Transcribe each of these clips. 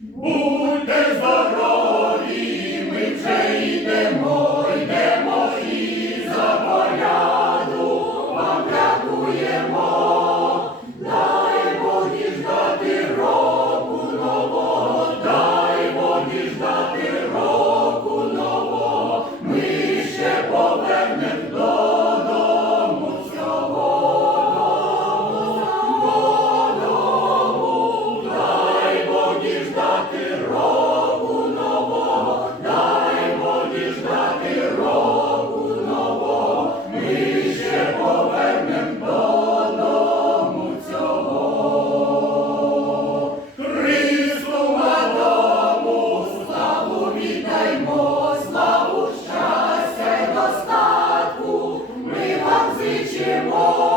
Who is the Lord. Timor.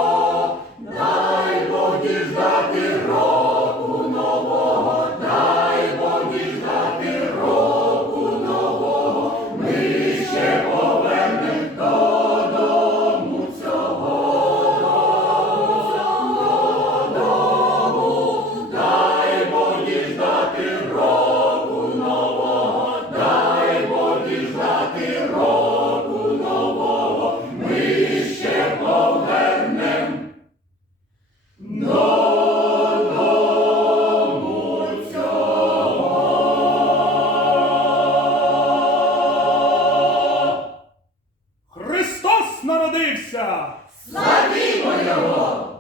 Славімо Його!